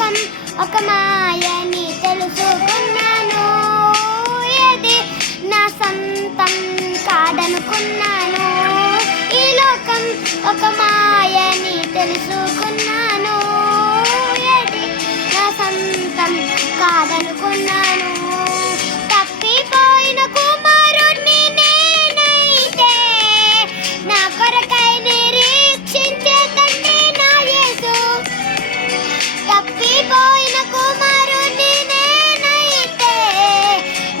లోకం ఒక మాయని తెలుసుకున్నాను, ఏది నా సొంతం కాదనుకున్నాను. ఈ లోకం ఒక మాయని తెలుసుకున్నాను, ఏది నా సొంతం కాదనుకున్నాను. తప్పిపోయిన కుమారుణ్ణి నేనైతే, నా కొరకై నిరీక్షించే తండ్రి నా యేసు. తప్పిపోయిన కుమారుణ్ణి నేనైతే,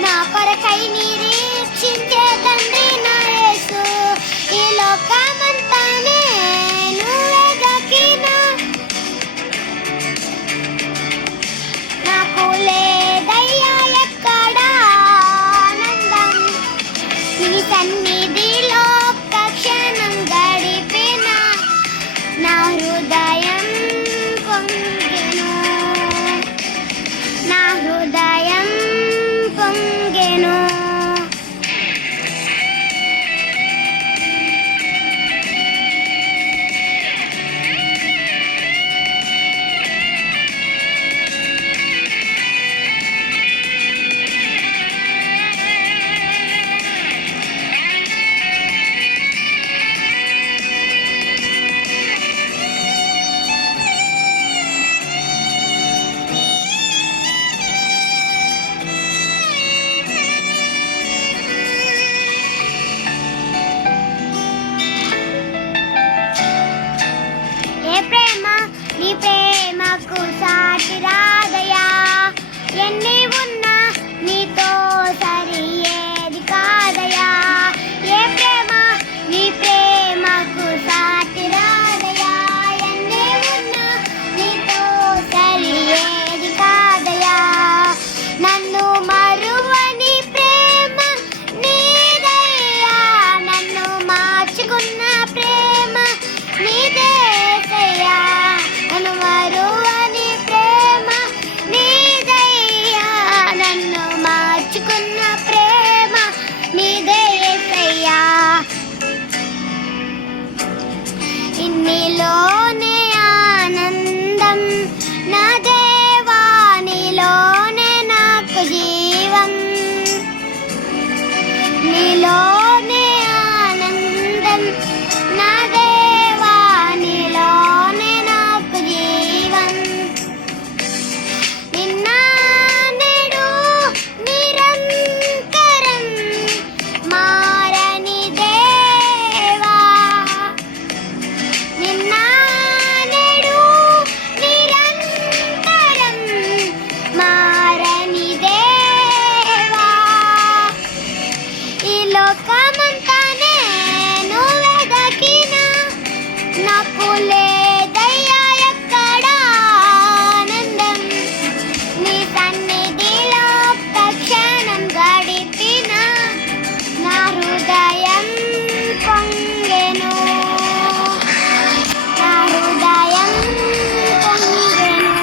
నా కొరకై నిరీక్షించే తండ్రి నా యేసు. ఈ లోకమంతా నేను వెదకినా, నాకు లేదయ్యా ఎక్కడ ఆనందం. నీ సన్నిధిలో ఒక్క క్షణం గడిపిన నా హృదయం పొంగెను, నా హృదయం పొంగెను. ఏ ప్రేమ నీ ప్రేమకు సాటి రాదయా, ఎన్ని ఉన్నా నీతో సరి ఏది కాదయా. ఏ ప్రేమ నీ ప్రేమకు సాటి రాదయా, ఎన్ని ఉన్నా నీతో సరి ఏది కాదయా. నన్ను మరువని ప్రేమ నీదయ్యా, నన్ను మార్చుకున్న ప్రేమ నీదేసయ్యా. నన్ను మరువని ప్రేమ నీదయ్యా, నన్ను మార్చుకున్న ప్రేమ నీదేసయ్యా. ఇన్నిలోనే ఆనందం నా దేవా, నీలోనే నాకు జీవం. నీలోనే ఆనందం నా దేవా, నీలోనే నాకు జీవం. నిన్న నేడు నిరంతరం మారని దేవా, నిన్న నేడు నిరంతరం మారని దేవా. ఈ లోకమంతా నేను వెదకినా, నాకు లేదయ్యా ఎక్కడ ఆనందం. నీ సన్నిధిలో ఒక్క క్షణం గడిపిన నా హృదయం పొంగెను, నా హృదయం పొంగెను.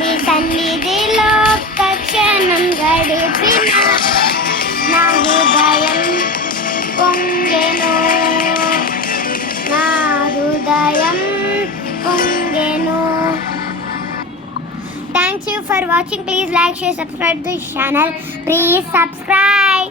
నీ సన్నిధిలో ఒక్క క్షణం గడిపిన నా హృదయం పొంగెను, నా హృదయం పొంగెను. Thanks you for watching. Please like, share, subscribe to this channel. Please subscribe.